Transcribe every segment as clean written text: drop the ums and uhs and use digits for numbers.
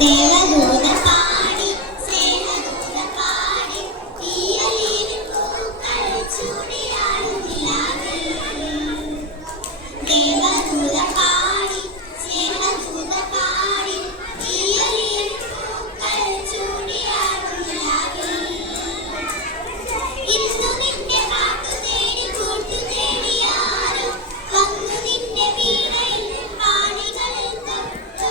ദേവദൂതർ പാടി സ്നേഹദൂതർ പാടി ഈയലിൽ പൂക്കൾ ചൂടിയാടും നിലാവിൽ. ദേവദൂതർ പാടി സ്നേഹദൂതർ പാടി ഈയലിൽ പൂക്കൾ ചൂടിയാടും നിലാവിൽ. ഇന്നു നിന്റെ കാട്ടു തേടി കൂട്ടു തേടിയാരോ വന്നു നിന്റെ വീണയിൽ പാണികളിൽ തൊട്ടു.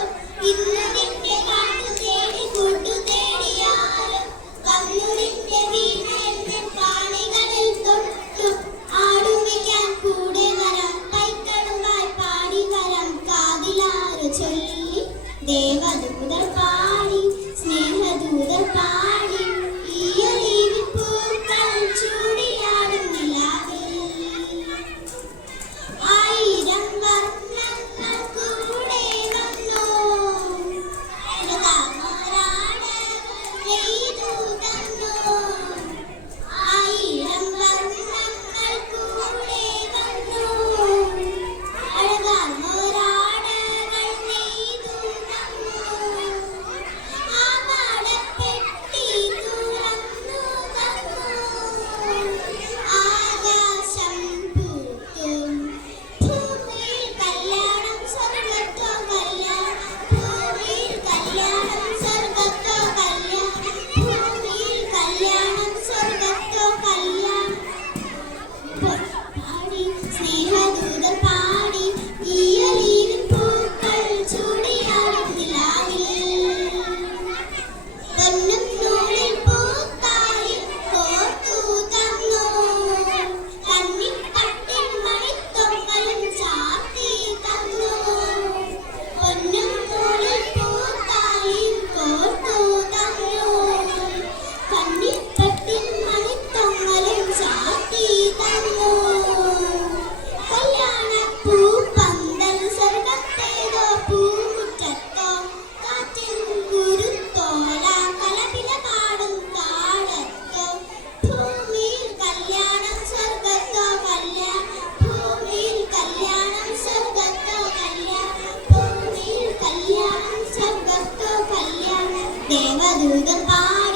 ഇന്നു നിന്റെ കാട്ടു തേടി കൂട്ടു തേടിയാരോ വന്നു നിന്റെ വീണയിൽ പാണികളിൽ തൊട്ടു. ആടുമിക്കാൻ കൂടെ വരാം കൈക്കടുമായി പാടി വരാം കാതിലാരു ചൊല്ലി. ദേവദൂതർ പാടി സ്നേഹദൂതർ പാടി ഈയലിൽ പൂക്കൾ ചൂടിയാടും നിലാവിൽ. ആയിരം വർണ്ണങ്ങൾ കൂടെ വന്നു നെയ്തു തന്നു. ആയിരം വർണ്ണങ്ങൾ കൂടെ വന്നു അഴകാർന്നോരാടകൾ നെയ്തു തന്നു. ആ പാടപ്പെട്ടി തുറന്നു തന്നു. ആകാശം പൂക്കും ഭൂമിയിൽ കല്യാണം സ്വർഗത്തോ കല്യാണം. ഭൂമിയിൽ കല്യാണം സ്വർഗത്തോ കല്യാണം. ഭൂമിയിൽ കല്യാണം സ്വർഗത്തോ കല്യാണം. പാടി സ്നേഹദൂതർ പാടി ഈയലിൽ പൂക്കൾ ചൂടിയാടും നിലാവിൽ. പൊന്നും നൂലിൽ പൂത്താലി കോർത്തു തന്നു. കന്നിപ്പട്ടിൻ മണിത്തൊങ്ങലും ചാർത്തി തന്നു. പൊന്നും നൂലിൽ പൂത്താലി കോർത്തു തന്നു. കന്നിപ്പട്ടിൻ മണിത്തൊങ്ങലും ചാർത്തി തന്നു. കല്യാണപ്പൂ പന്തൽ സ്വർഗത്തേതോ പൂമുറ്റത്തോ കാറ്റിൻ കുരുത്തോല കലപില പാടും കാടത്തോ. ഭൂമിയിൽ കല്യാണം സ്വർഗത്തോ കല്യാണം. ഭൂമിയിൽ കല്യാണം സ്വർഗത്തോ കല്യാണം. ഭൂമിയിൽ കല്യാണം സ്വർഗത്തോ കല്യാണം. ദേവദൂതർ പാടി